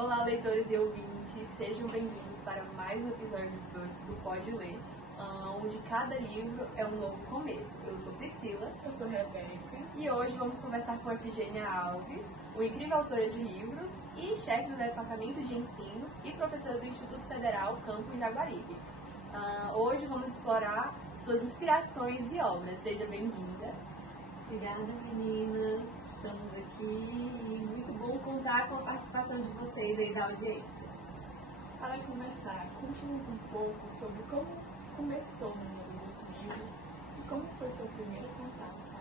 Olá, leitores e ouvintes, sejam bem-vindos para mais um episódio do Pode Ler, onde cada livro é um novo começo. Eu sou Priscila. Eu sou Rebeca. E hoje vamos conversar com a Efigênia Alves, uma incrível autora de livros e chefe do Departamento de Ensino e professora do Instituto Federal Campus Jaguaribe. Hoje vamos explorar suas inspirações e obras. Seja bem-vinda. Obrigada, meninas. Estamos aqui e muito bom contar com a participação de vocês aí da audiência. Para começar, conte-nos um pouco sobre como começou no mundo dos livros e como foi seu primeiro contato com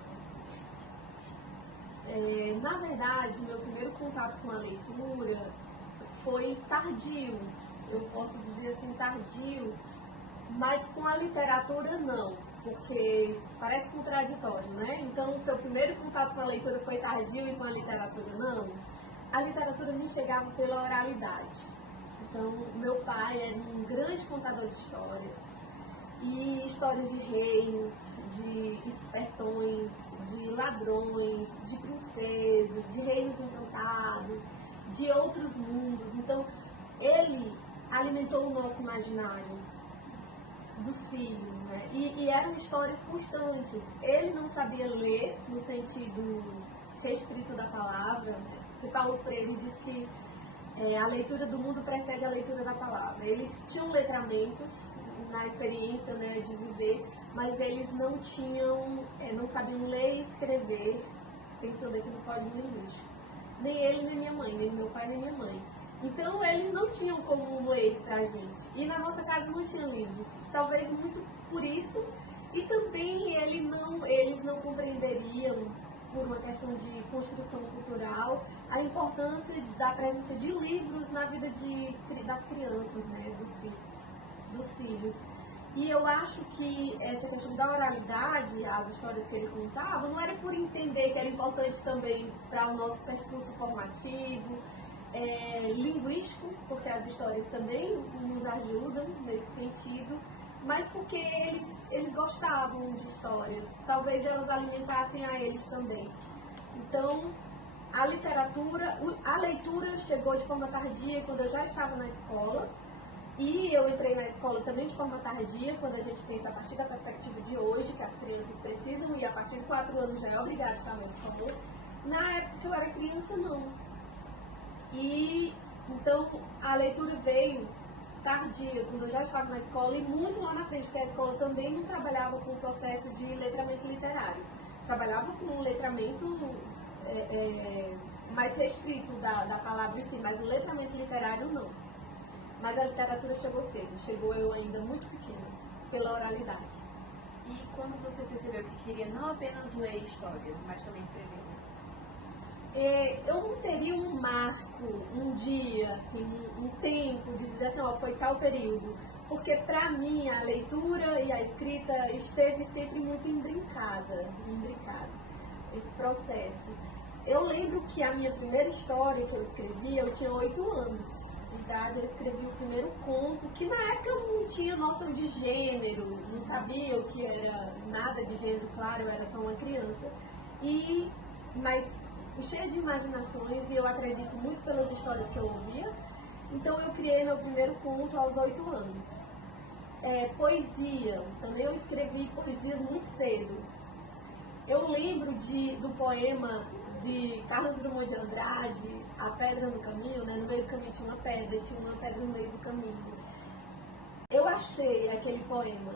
a leitura. Na verdade, meu primeiro contato com a leitura foi tardio. Eu posso dizer assim, tardio, mas com a literatura não. Porque parece contraditório, né? Então, o seu primeiro contato com a leitura foi tardio e com a literatura não? A literatura me chegava pela oralidade. Então, meu pai era um grande contador de histórias. E histórias de reinos, de espertões, de ladrões, de princesas, de reinos encantados, de outros mundos. Então, ele alimentou o nosso imaginário dos filhos, né? E eram histórias constantes. Ele não sabia ler no sentido restrito da palavra, né? Porque Paulo Freire diz que a leitura do mundo precede a leitura da palavra. Eles tinham letramentos na experiência, né, de viver, mas eles não sabiam ler e escrever, pensando aqui no código linguístico. Nem ele, nem minha mãe, nem meu pai, nem minha mãe. Então, eles não tinham como ler pra gente. E na nossa casa não tinha livros. Talvez muito por isso. E também eles não compreenderiam, por uma questão de construção cultural, a importância da presença de livros na vida das crianças, né, dos filhos. E eu acho que essa questão da oralidade, as histórias que ele contava, não era por entender que era importante também para o nosso percurso formativo, linguístico, porque as histórias também nos ajudam nesse sentido, mas porque eles gostavam de histórias, talvez elas alimentassem a eles também. Então, a leitura chegou de forma tardia quando eu já estava na escola, e eu entrei na escola também de forma tardia, quando a gente pensa a partir da perspectiva de hoje, que as crianças precisam ir a partir de 4 anos já é obrigado a estar na escola. Na época que eu era criança, não. E então a leitura veio tardia, quando eu já estava na escola e muito lá na frente, porque a escola também não trabalhava com o processo de letramento literário. Trabalhava com um letramento mais restrito da palavra em si, mas o letramento literário não. Mas a literatura chegou cedo, chegou eu ainda muito pequena, pela oralidade. E quando você percebeu que queria não apenas ler histórias, mas também escrevê-las? Eu não teria um marco, um dia, assim, um tempo de dizer assim, foi tal período. Porque para mim a leitura e a escrita esteve sempre muito imbricada, esse processo. Eu lembro que a minha primeira história que eu escrevi, eu tinha 8 anos de idade, eu escrevi o primeiro conto, que na época eu não tinha noção de gênero, não sabia o que era nada de gênero, claro, eu era só uma criança. Mas cheia de imaginações, e eu acredito muito pelas histórias que eu ouvia. Então eu criei meu primeiro conto aos 8 anos. Poesia, também eu escrevi poesias muito cedo. Eu lembro do poema de Carlos Drummond de Andrade, A Pedra no Caminho, né? No meio do caminho tinha uma pedra no meio do caminho. Eu achei aquele poema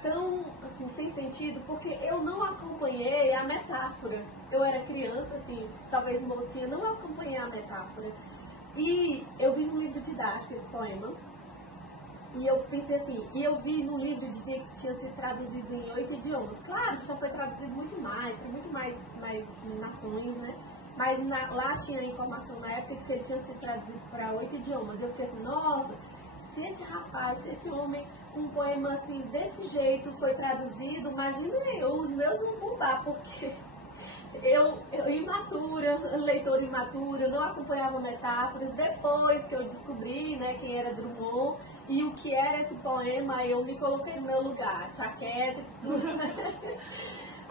tão, assim, sem sentido, porque eu não acompanhei a metáfora. Eu era criança, assim, talvez mocinha, não acompanhei a metáfora. E eu vi no livro didático esse poema, e eu pensei assim, e eu vi no livro, dizia que tinha sido traduzido em 8 idiomas. Claro que já foi traduzido muito mais, para muito mais nações, né? Mas lá tinha a informação na época de que ele tinha sido traduzido para 8 idiomas. Eu fiquei assim, nossa, se esse homem com um poema assim, desse jeito foi traduzido, imagina os meus vão bombar, porque eu leitora imatura, não acompanhava metáforas. Depois que eu descobri, né, quem era Drummond e o que era esse poema, eu me coloquei no meu lugar, chaqueta e tudo.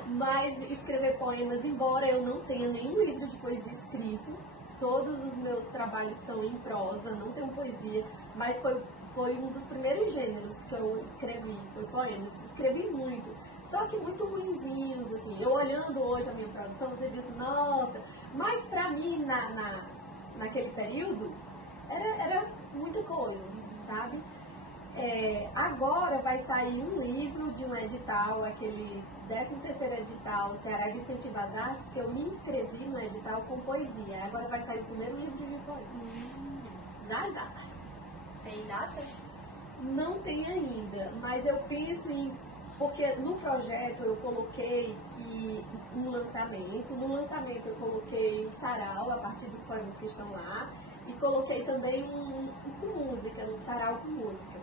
Mas escrever poemas, embora eu não tenha nenhum livro de poesia escrito, todos os meus trabalhos são em prosa, não tenho poesia, mas foi um dos primeiros gêneros que eu escrevi, foi poemas. Escrevi muito, só que muito ruinzinhos, assim. Eu olhando hoje a minha produção, você diz, nossa, mas pra mim, naquele período, era muita coisa, sabe? Agora vai sair um livro de um edital, aquele 13º edital Ceará de Incentivo às Artes, que eu me inscrevi no edital com poesia. Agora vai sair o primeiro livro de poemas. Já. Tem data? Não tem ainda, mas eu penso em... Porque no projeto eu coloquei que um lançamento, no lançamento eu coloquei um sarau a partir dos poemas que estão lá, e coloquei também um com música, um sarau com música.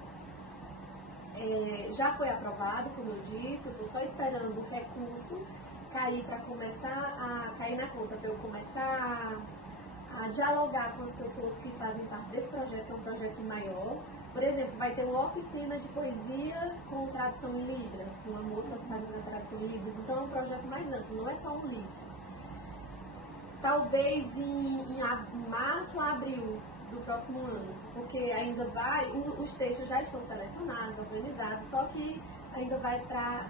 Já foi aprovado, como eu disse, eu estou só esperando o recurso cair para começar a cair na conta, para eu começar a dialogar com as pessoas que fazem parte desse projeto, que é um projeto maior. Por exemplo, vai ter uma oficina de poesia com tradução em Libras, com uma moça fazendo a tradução em Libras. Então é um projeto mais amplo, não é só um livro. Talvez em março ou abril do próximo ano, porque ainda vai, os textos já estão selecionados, organizados, só que ainda vai para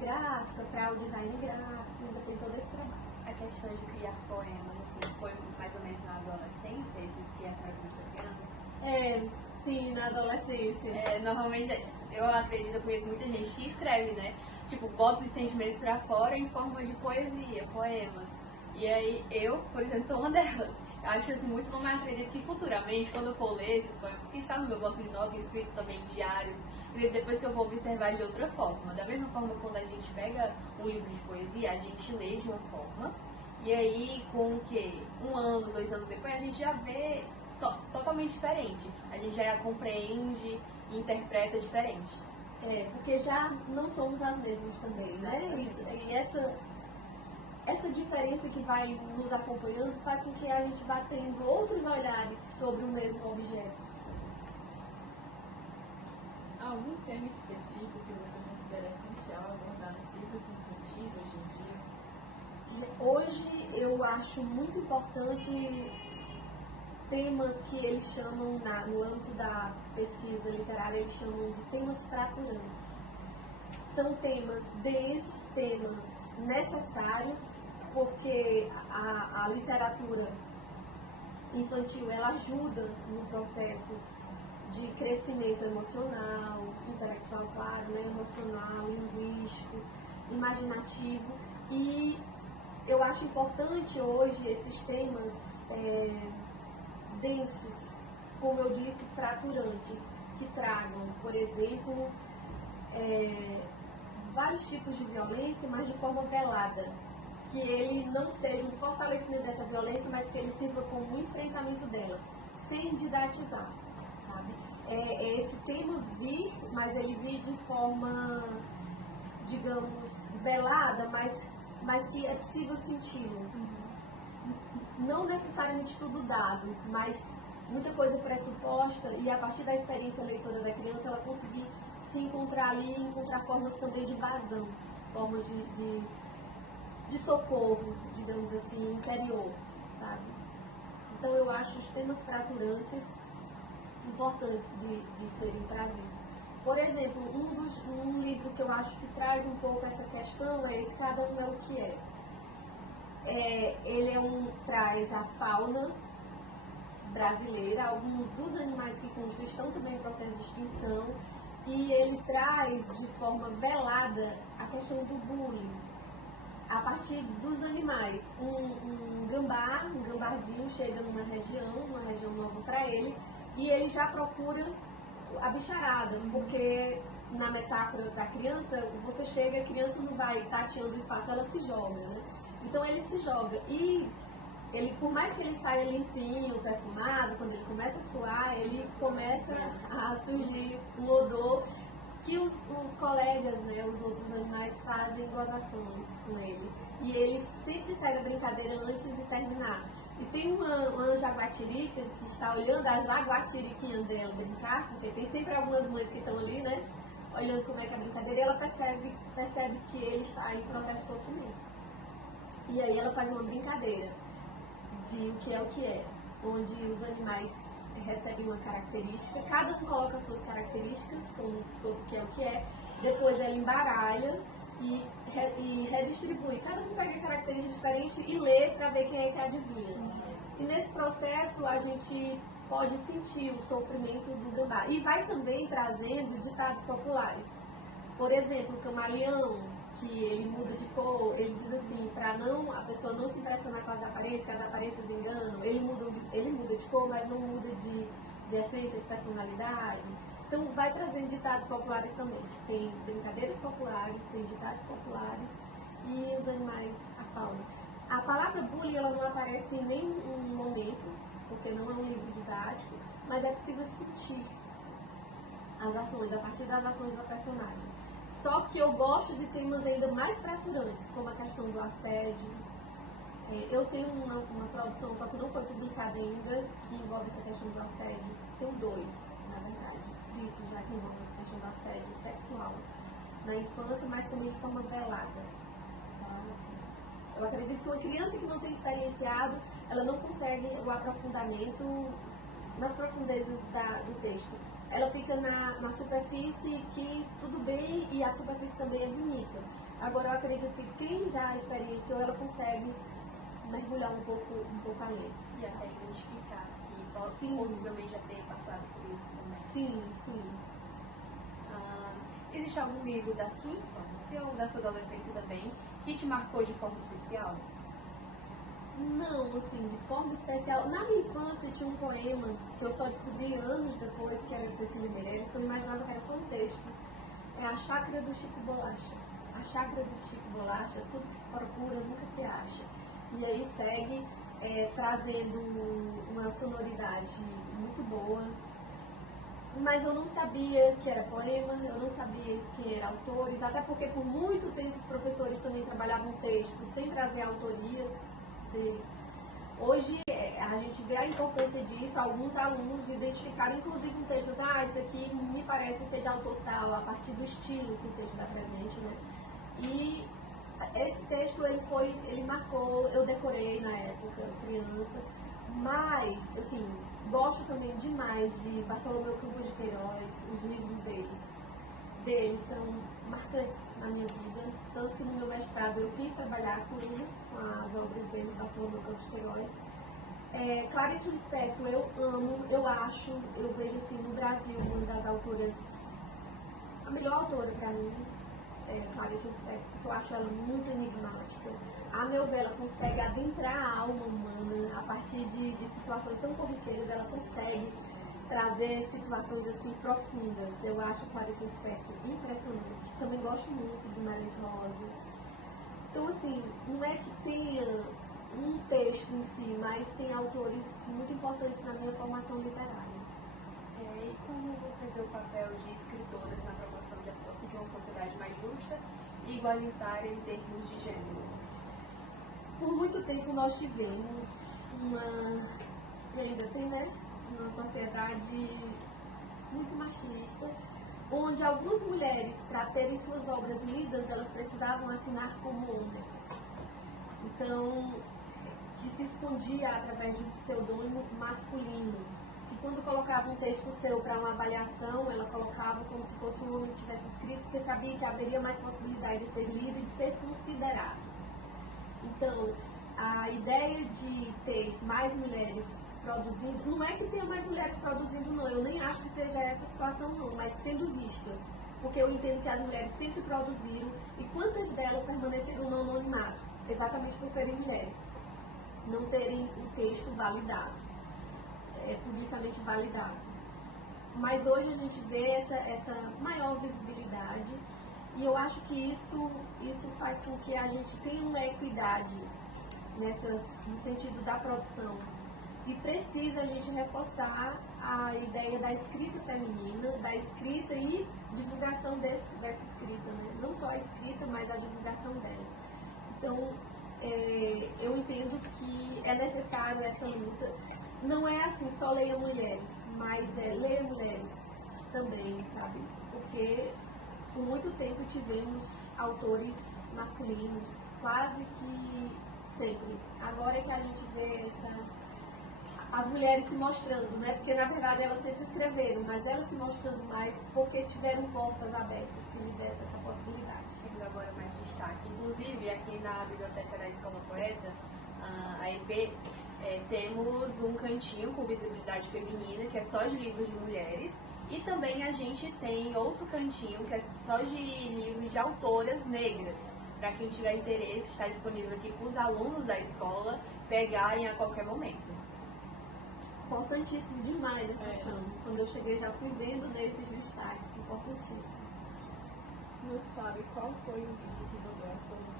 gráfica, para o design gráfico, ainda tem todo esse trabalho. A questão de criar poemas, assim, foi mais ou menos na adolescência, esses que a senhora começou criando? Sim, na adolescência. Normalmente, eu acredito, eu conheço muita gente que escreve, né? Tipo, bota os sentimentos pra fora em forma de poesia, poemas. E aí, eu, por exemplo, sou uma delas. Eu acho assim muito bom, mas acredito que futuramente, quando eu for ler esses poemas, que está no meu bloco de notas, escritos também em diários, depois que eu vou observar de outra forma. Da mesma forma, quando a gente pega um livro de poesia, a gente lê de uma forma, e aí, com o quê? 1 ano, 2 anos depois, a gente já vê totalmente diferente. A gente já compreende e interpreta diferente. Porque já não somos as mesmas também, né? E essa diferença que vai nos acompanhando faz com que a gente vá tendo outros olhares sobre o mesmo objeto. Há algum tema específico que você considera essencial abordar nos livros infantis hoje em dia? Hoje eu acho muito importante temas que eles chamam, no âmbito da pesquisa literária, eles chamam de temas fraturantes. São temas densos, temas necessários, porque a literatura infantil ela ajuda no processo de crescimento emocional, intelectual, claro, né? Emocional, linguístico, imaginativo. E eu acho importante hoje esses temas densos, como eu disse, fraturantes, que tragam, por exemplo, vários tipos de violência, mas de forma velada. Que ele não seja um fortalecimento dessa violência, mas que ele sirva como um enfrentamento dela, sem didatizar, sabe? Esse tema vir, mas ele vir de forma, digamos, velada, mas que é possível senti-lo. Não necessariamente tudo dado, mas muita coisa pressuposta, e a partir da experiência leitora da criança, ela conseguir se encontrar ali e encontrar formas também de vazão, formas de socorro, digamos assim, interior, sabe? Então eu acho os temas fraturantes importantes de serem trazidos. Por exemplo, um livro que eu acho que traz um pouco essa questão é esse Cada Um é o que é. Ele traz a fauna brasileira, alguns dos animais que constam estão também em processo de extinção, e ele traz de forma velada a questão do bullying, a partir dos animais. Um gambazinho chega numa região nova para ele, e ele já procura a bicharada, porque na metáfora da criança, você chega, a criança não vai tateando o espaço, ela se joga, né? Então ele se joga, e ele, por mais que ele saia limpinho, perfumado, quando ele começa a suar, ele começa a surgir um odor que os colegas, né, os outros animais, fazem gozações com ele. E ele sempre sai da brincadeira antes de terminar. E tem uma jaguatirica que está olhando a jaguatiriquinha dela brincar, porque tem sempre algumas mães que estão ali, né, olhando como é que é a brincadeira, e ela percebe que ele está em processo de sofrimento. E aí ela faz uma brincadeira de O que é, onde os animais recebem uma característica, cada um coloca as suas características, como se fosse o que é, depois ela embaralha e redistribui. Cada um pega características diferentes e lê para ver quem é que adivinha. E nesse processo a gente pode sentir o sofrimento do gambá. E vai também trazendo ditados populares. Por exemplo, o camaleão, que ele muda de cor, ele diz assim, para a pessoa não se impressionar com as aparências, que as aparências enganam, ele muda de cor, mas não muda de essência, de personalidade. Então vai trazendo ditados populares também. Tem brincadeiras populares, tem ditados populares e os animais, a fauna. A palavra bullying ela não aparece em nenhum momento, porque não é um livro didático, mas é possível sentir as ações, a partir das ações da personagem. Só que eu gosto de temas ainda mais fraturantes, como a questão do assédio. Eu tenho uma produção, só que não foi publicada ainda, que envolve essa questão do assédio. Tenho 2, na verdade, escritos já que envolvem essa questão do assédio sexual na infância, mas também de forma velada. Então, assim, eu acredito que uma criança que não tem experienciado, ela não consegue o aprofundamento nas profundezas do texto. Ela fica na superfície, que tudo bem, e a superfície também é bonita. Agora, eu acredito que quem já experienciou, ela consegue mergulhar um pouco além. E até identificar que Sim. possivelmente já ter passado por isso também. Sim, sim. Existe algum livro da sua infância ou da sua adolescência também que te marcou de forma especial? Não, assim, de forma especial. Na minha infância tinha um poema que eu só descobri anos depois, que era de Cecília Meirelles, que eu imaginava que era só um texto. É A Chácara do Chico Bolacha. A Chácara do Chico Bolacha, tudo que se procura nunca se acha. E aí segue trazendo uma sonoridade muito boa. Mas eu não sabia que era poema, eu não sabia quem eram autores, até porque por muito tempo os professores também trabalhavam texto sem trazer autorias. Hoje a gente vê a importância disso, alguns alunos identificaram inclusive um texto, isso aqui me parece ser de autor tal, a partir do estilo que o texto está presente, né? E esse texto ele marcou, eu decorei na época, criança, mas, assim, gosto também demais de Bartolomeu Campos de Queiroz, os livros deles são marcantes na minha vida, tanto que no meu mestrado eu quis trabalhar com ele, com as obras dele, Bartolomeu Campos de Queiroz. Clarice Lispector eu amo, eu acho, eu vejo assim no Brasil uma das autoras, a melhor autora para mim, Clarice Lispector, porque eu acho ela muito enigmática. A meu ver, ela consegue adentrar a alma humana a partir de situações tão corriqueiras, ela consegue trazer situações assim profundas. Eu acho Clarice Lispector impressionante. Também gosto muito de Maris Rosa. Então, assim, não é que tenha um texto em si, mas tem autores muito importantes na minha formação literária. E como você vê o papel de escritoras na promoção de uma sociedade mais justa e igualitária em termos de gênero? Por muito tempo nós tivemos e ainda tem, né? Uma sociedade muito machista, onde algumas mulheres, para terem suas obras lidas, elas precisavam assinar como homens. Então, que se escondia através de um pseudônimo masculino. E quando colocava um texto seu para uma avaliação, ela colocava como se fosse um homem que tivesse escrito, porque sabia que haveria mais possibilidade de ser lido e de ser considerado. Então, a ideia de ter mais mulheres produzindo, não é que tenha mais mulheres produzindo, não, eu nem acho que seja essa a situação, não, mas sendo vistas, porque eu entendo que as mulheres sempre produziram e quantas delas permaneceram no anonimato, exatamente por serem mulheres, não terem o texto validado, publicamente validado. Mas hoje a gente vê essa maior visibilidade e eu acho que isso faz com que a gente tenha uma equidade no sentido da produção. E precisa a gente reforçar a ideia da escrita feminina, da escrita e divulgação dessa escrita, né? Não só a escrita, mas a divulgação dela. Então, eu entendo que é necessário essa luta. Não é assim, só leia mulheres, mas leia mulheres também, sabe? Porque por muito tempo tivemos autores masculinos quase que sempre. Agora é que a gente vê as mulheres se mostrando, né? Porque na verdade elas sempre escreveram, mas elas se mostrando mais porque tiveram portas abertas que lhe dessem essa possibilidade. Tendo agora mais destaque. Inclusive, aqui na biblioteca da Escola Poeta, a EP, temos um cantinho com visibilidade feminina, que é só de livros de mulheres, e também a gente tem outro cantinho que é só de livros de autoras negras. Para quem tiver interesse, está disponível aqui para os alunos da escola pegarem a qualquer momento. Importantíssimo demais essa ação. Quando eu cheguei já fui vendo nesses destaques, importantíssimo. Nos fale qual foi o livro que mudou a sua vida.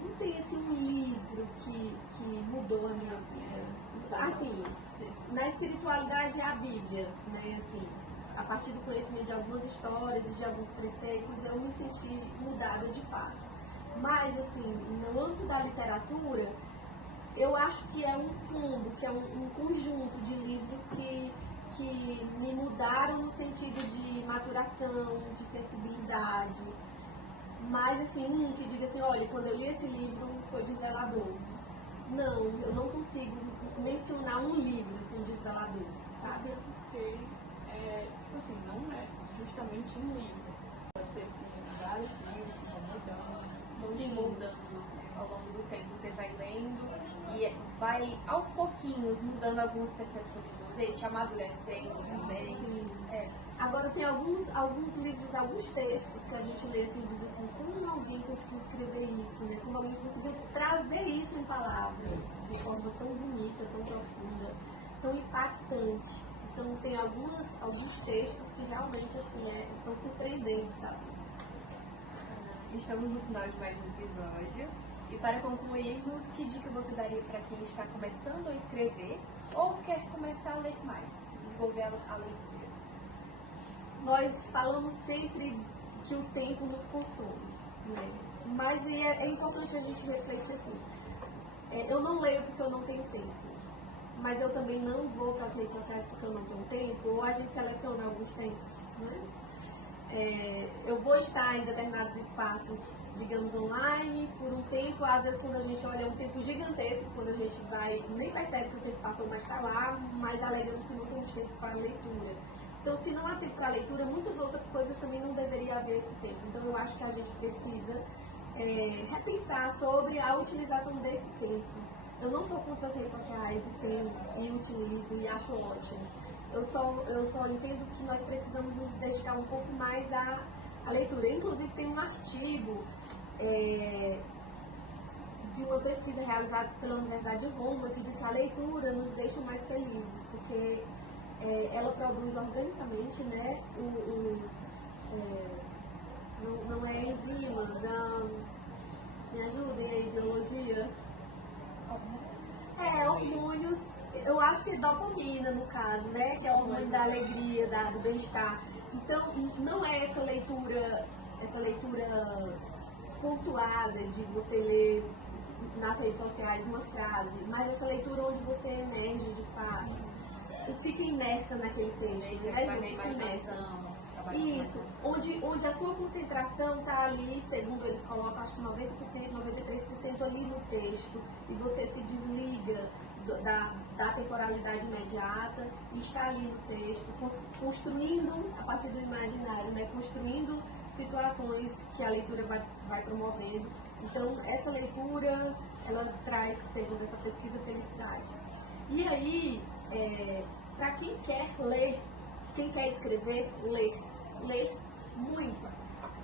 Não tem assim um livro que mudou a minha vida. Assim, na espiritualidade é a Bíblia, né? Assim, a partir do conhecimento de algumas histórias e de alguns preceitos, eu me senti mudada de fato. Mas, assim, no âmbito da literatura, eu acho que é um combo, que é um conjunto de livros que me mudaram no sentido de maturação, de sensibilidade. Mas, assim, que diga assim, olha, quando eu li esse livro foi desvelador. Não, eu não consigo mencionar um livro, assim, desvelador, sabe? Porque, tipo assim, não é justamente um livro. Pode ser, sim, vários livros que vão mudando. Te moldando ao longo do tempo, você vai lendo e vai aos pouquinhos mudando algumas percepções de você, te amadurecendo também. Sim. Agora tem alguns livros, alguns textos que a gente lê assim, e diz assim, como alguém conseguiu escrever isso, né? Como alguém conseguiu trazer isso em palavras de forma tão bonita, tão profunda, tão impactante. Então tem alguns textos que realmente assim, são surpreendentes, sabe? Estamos no final de mais um episódio. E para concluirmos, que dica você daria para quem está começando a escrever ou quer começar a ler mais, desenvolver a leitura? Nós falamos sempre que o tempo nos consome, né? Mas é importante a gente refletir assim, eu não leio porque eu não tenho tempo, mas eu também não vou para as redes sociais porque eu não tenho tempo, ou a gente seleciona alguns tempos, né? Eu vou estar em determinados espaços, digamos, online, por um tempo, às vezes quando a gente olha é um tempo gigantesco, quando a gente vai, nem percebe que o tempo passou, mas está lá, mas alegamos que não temos tempo para a leitura. Então, se não há tempo para a leitura, muitas outras coisas também não deveria haver esse tempo. Então, eu acho que a gente precisa repensar sobre a utilização desse tempo. Eu não sou contra as redes sociais e utilizo e acho ótimo. Eu só entendo que nós precisamos nos dedicar um pouco mais à leitura. Inclusive, tem um artigo de uma pesquisa realizada pela Universidade de Roma que diz que a leitura nos deixa mais felizes, porque ela produz organicamente, né, não é enzimas, me ajudem aí, biologia. Hormônios, eu acho que é dopamina no caso, né, que é o hormônio da alegria, do bem-estar. Então, não é essa leitura pontuada de você ler nas redes sociais uma frase, mas essa leitura onde você emerge de fato e fica imersa naquele texto, né? Fica imersa. Isso, onde a sua concentração está ali, segundo eles colocam, acho que 90%, 93% ali no texto, e você se desliga da temporalidade imediata e está ali no texto, construindo, a partir do imaginário, né? Construindo situações que a leitura vai promovendo. Então, essa leitura, ela traz, segundo essa pesquisa, felicidade. E aí, para quem quer ler, quem quer escrever, ler muito,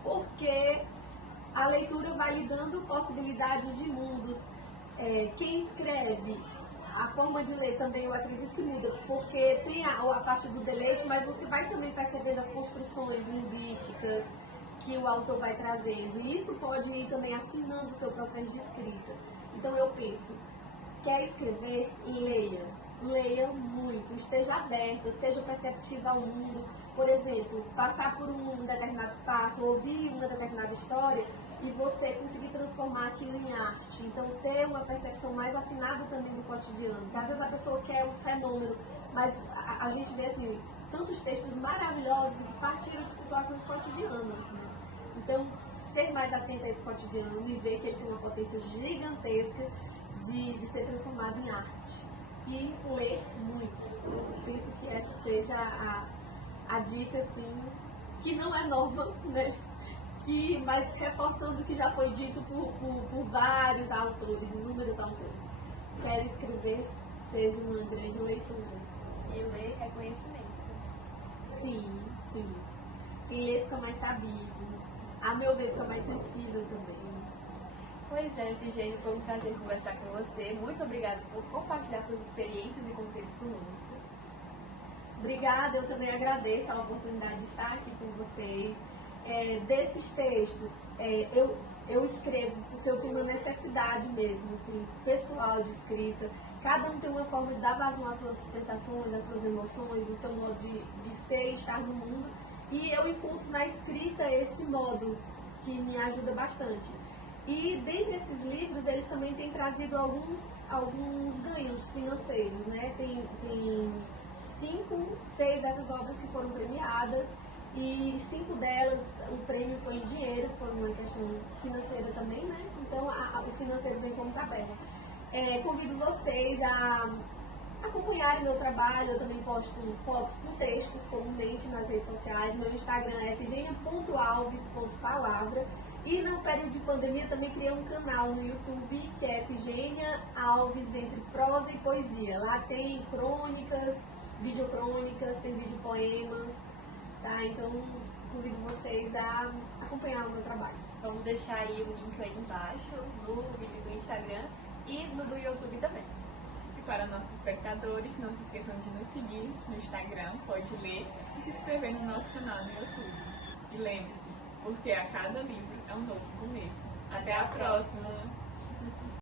porque a leitura vai lhe dando possibilidades de mundos. Quem escreve, a forma de ler também eu acredito que muda, porque tem a parte do deleite, mas você vai também percebendo as construções linguísticas que o autor vai trazendo, e isso pode ir também afinando o seu processo de escrita. Então eu penso, quer escrever? Leia muito, esteja aberta, seja perceptiva ao mundo. Por exemplo, passar por um determinado espaço, ouvir uma determinada história e você conseguir transformar aquilo em arte. Então, ter uma percepção mais afinada também do cotidiano. Porque às vezes a pessoa quer um fenômeno, mas a gente vê assim, tantos textos maravilhosos que partiram de situações cotidianas, né? Então, ser mais atenta a esse cotidiano e ver que ele tem uma potência gigantesca de ser transformado em arte. E ler muito. Eu penso que essa seja a dica, assim, que não é nova, né? Mas reforçando o que já foi dito por vários autores, inúmeros autores. Quer escrever, seja uma grande leitura. E ler reconhecimento. Sim, sim. Quem lê fica mais sabido. A meu ver, fica mais sensível também. Pois é, Efigênia, foi um prazer conversar com você. Muito obrigada por compartilhar suas experiências e conceitos conosco. Obrigada, eu também agradeço a oportunidade de estar aqui com vocês. Desses textos, eu escrevo porque eu tenho uma necessidade mesmo, assim, pessoal de escrita. Cada um tem uma forma de dar vazão às suas sensações, às suas emoções, o seu modo de ser e estar no mundo. E eu encontro na escrita esse modo que me ajuda bastante. E dentre esses livros, eles também têm trazido alguns ganhos financeiros, né? Tem 5, 6 dessas obras que foram premiadas e 5 delas o prêmio foi em dinheiro, foi uma questão financeira também, né? Então o financeiro vem como tabela. Convido vocês a acompanharem meu trabalho, eu também posto fotos com textos comumente nas redes sociais. Meu Instagram é efigenia.alves.palavra. E no período de pandemia também criei um canal no YouTube que é Efigênia Alves entre prosa e poesia. Lá tem crônicas, videocrônicas, tem videopoemas, tá? Então convido vocês a acompanhar o meu trabalho. Vamos deixar aí o link aí embaixo no vídeo do Instagram e no do YouTube também. E para nossos espectadores, não se esqueçam de nos seguir no Instagram, Pode Ler, e se inscrever no nosso canal no YouTube. E lembre-se, porque a cada livro é um novo começo. Até a próxima!